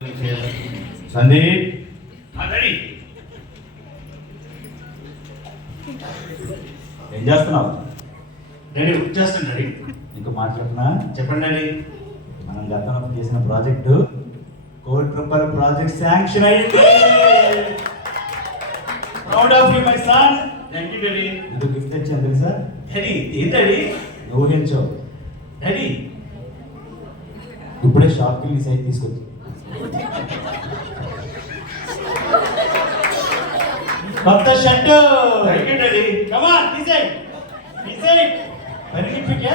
సందీప్ ఏం చేస్తున్నావు? Daddy work చేస్తాను డాడీ. నీకు మాట్లాడుతున్నా? చెప్పండి డాడీ. మనం గతంలో చేసిన ప్రాజెక్టు ₹1,00,00,000 ప్రాజెక్ట్ శాంక్షన్ అయింది. Proud of you my son. Thank you daddy. నీకు గిఫ్ట్ తెచ్చాను తెలుసా? డాడీ ఏం డాడీ? నువ్వు ఊహించావు. డాడీ ఇప్పుడే షాప్కి నీ సైట్ తీసుకొచ్చి కొత్త shirt. Thank you daddy. Come on తీసేయ్ తీసేయ్ పరిగిప్పికే.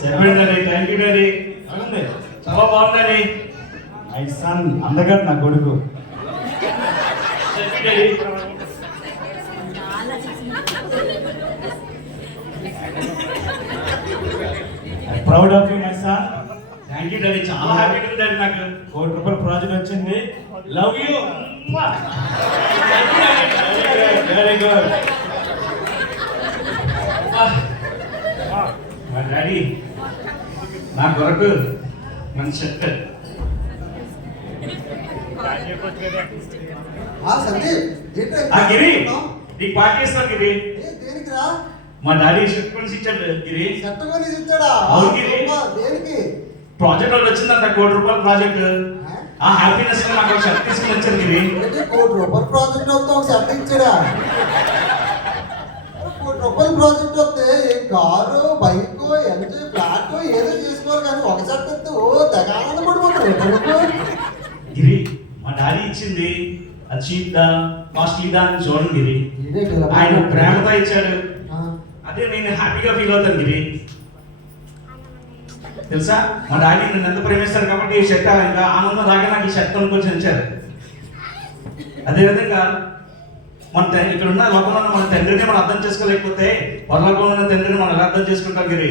చెప్పండి డాడీ. Thank you daddy. బాగుంది. చాలా బాగుంది డాడీ. మై సన్ అందగాడు నా కొడుకు. Thank you daddy. Proud of you my son. Thank you daddy. చాలా హ్యాపీగా ఉంది డాడీ నాకు. ₹1,00,00,000 ప్రాజెక్ట్ వచ్చింది. Love you. Very good. మా డాడీ నా కొరకు మన షర్ట్. గిరి నీకు పార్టీ ఇస్తాను గిరి. దేనికిరా? మా డాడీ షర్ట్ కొనిసి ఇచ్చాడు గిరి. షర్ట్ కొని ఇచ్చాడా? అవును గిరి. దేనికి? ప్రాజెక్ట్ వాళ్ళు వచ్చిందంట ₹1,00,00,000 ప్రాజెక్ట్. ఆ హ్యాపీనెస్ నాకు ఒక షర్ట్ తీసుకుని వచ్చాను గిరి. ₹1,00,00,000 ప్రాజెక్ట్ వస్తే ఒక షర్ట్ ఇచ్చాడా? ₹1,00,00,000 ప్రాజెక్ట్ వస్తే కారు బైక్ ఎంజాయ్ ఫ్లాట్ ఏదో చేసుకోవాలి కానీ ఒక షర్ట్ వస్తే తెగ ఆనందపడిపోతాడు. గిరి మా డాడీ ఇచ్చింది అది చీప్ దా కాస్ట్లీ దా అని చూడండి గిరి. ఆయన ప్రేమతో ఇచ్చాడు. అదే నేను హ్యాపీగా ఫీల్ అవుతాను గిరి. తెలుసా మా డాడీ నన్ను ఎంత ప్రేమిస్తారు కాబట్టి ఈ షర్ట్ ఇంకా ఆనందం దాకా నాకు ఈ షర్ట్ కొనుక్కొచ్చి ఇచ్చారు. అదేవిధంగా ఇక్కడ ఉన్న లోకంలో ఉన్న మన తండ్రిని మనం అర్థం చేసుకోలేకపోతే పరలోకంలో ఉన్న తండ్రిని మనం ఎలా అర్థం చేసుకుంటాం గిరి?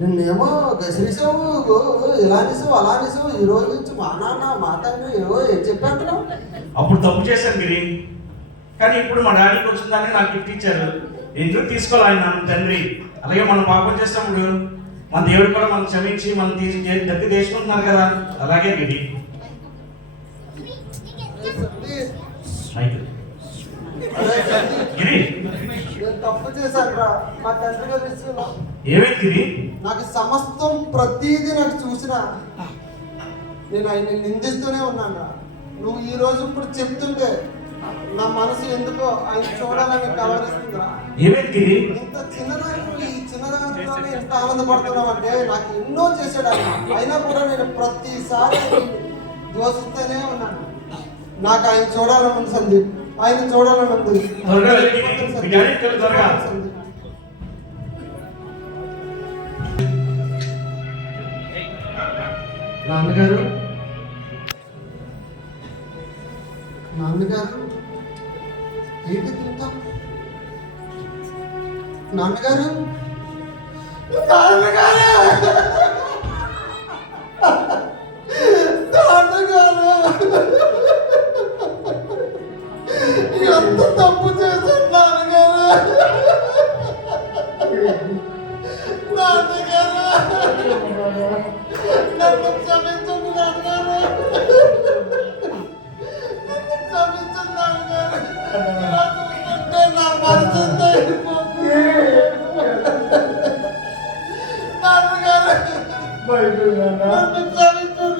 నిన్నేమో గసిరిసావు, ఇలా అనేసావు అలా అనేసావు, ఈ రోజు నుంచి మా నాన్న మా తండ్రి ఏవో ఏం చెప్పాను. అప్పుడు తప్పు చేశాను గిరి. కానీ ఇప్పుడు మా డాడీకి వచ్చిన దాన్ని నాకు గిఫ్ట్ ఇచ్చారు. ఎందుకు తీసుకోవాలి ఆయన మన తండ్రి. అలాగే మనం పాపం చేసినప్పుడు మన దేవుడు కూడా మనం క్షమించి మనం దగ్గర తీసుకుంటున్నారు కదా, అలాగే గిరి. గిరి నేను తప్పు చేశాను రా మా తండ్రి గారి విషయంలో. ఏమైంది గిరి? నాకు సమస్తం ప్రతీది నాకు చూసిన నేను ఆయన నిందిస్తూనే ఉన్నాను రా. నువ్వు ఈ రోజు ఇప్పుడు చెప్తుంటే నా మనసు ఎందుకో ఆయన చూడాలని కలవరిస్తుందిరా. ఏమైంది గిరి? ఇంత చిన్నదానికి ఈ చిన్నదానిలోనే ఎంత ఆనందపడుతున్నావు అంటే నాకు ఎన్నో చేశాడు ఆయన. అయినా కూడా నేను ప్రతిసారి దోషిస్తూనే ఉన్నాను. నాకు ఆయన చూడాలని ఉంది సందీప్, ఆయన చూడాలని ఉంది. నాన్నగారు నాన్నగారు ఏంటి తింటాం? నాన్నగారు నాన్నగారు నాన్నగారు ఎంత తప్పు చేశాను నాన్నగారు. నాన్నగారు నన్ను క్షమించండి నాన్నగారు, నన్ను క్షమించండి నాన్నగారు. ఇలా చూస్తుంటే నా మనసు తగ్గిపోతుంది. నాన్నగారు నన్ను క్షమించండి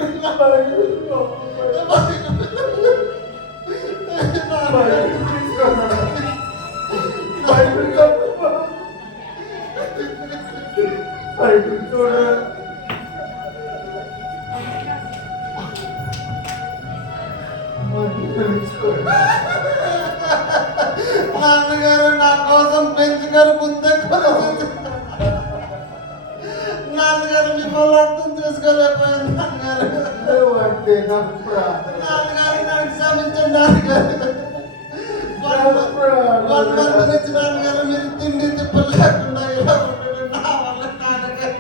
నాన్నగారు. నా కోసం పెంచుకొని ముందే నాన్నగారు మిమ్మల్ని అర్థం చేసుకోలేకపోయాను నాన్నగారు. నాన్నగారు నన్ను క్షమించండి నాన్నగారు. నాన్నగారు మీరు తిండి తిప్పలు లేకుండా ఇలా ఉండడం నా వల్ల నాన్నగారు.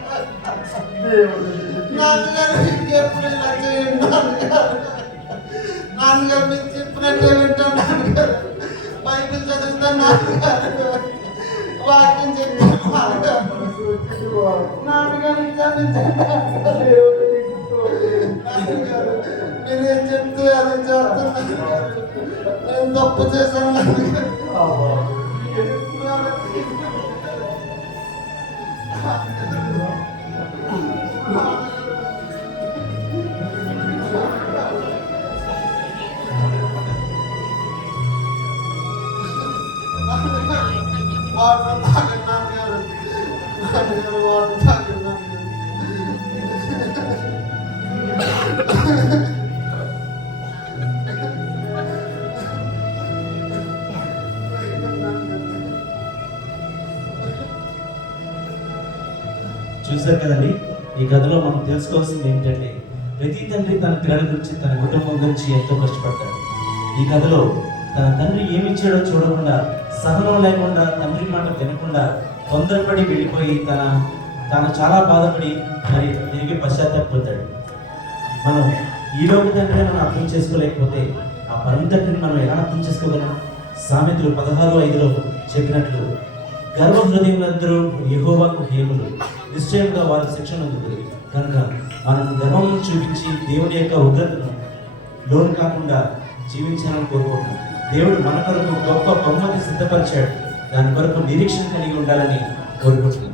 నాన్నగారు ఇంకెప్పుడు ఇలా చేయండి నాన్నగారు. నాన్నగారు మీకు చెప్పినట్టే వింటాను నాన్నగారు. బైబిల్ చదువుతాను నాన్నగారు. వాక్యం చెప్తాను నాన్నగారు. క్షమించండి నాన్నగారు. మీరేం చెప్తే అదే చేస్తాను. నేను తప్పు చేశాను నాన్నగారు. వాటర్ తాగండి నాన్నగారు. నాన్నగారు వాటర్ తాగండి నాన్నగారు. చూశారు కదండి, ఈ కథలో మనం తెలుసుకోవాల్సింది ఏంటంటే ప్రతి తండ్రి తన పిల్లల గురించి, తన కుటుంబం గురించి ఎంతో కష్టపడతాడు. ఈ కథలో తన తండ్రి ఏమిచ్చాడో చూడకుండా, సహనం లేకుండా, తండ్రి మాట వినకుండా తొందరపడి వెళ్ళిపోయి తాను చాలా బాధపడి మరి తిరిగి పశ్చాత్తాపడతాడు. మనం ఈ లోక తండ్రిని మనం అర్థం చేసుకోలేకపోతే ఆ పరమ తండ్రిని మనం ఎలా అర్థం చేసుకోగలం? సామెతలు 16:5లో చెప్పినట్లు గర్వ హృదయములందరూ యెహోవాకు హేములు, నిశ్చయంగా వారి శిక్షణ అందుతుంది. కనుక మనం గర్వం చూపించి దేవుడి యొక్క ఉగ్రతను లోను కాకుండా జీవించాలని కోరుకుంటున్నాం. దేవుడు మన కొరకు గొప్ప బహుమతి సిద్ధపరిచాడు. దాని కొరకు నిరీక్షణ కలిగి ఉండాలని కోరుకుంటున్నాం.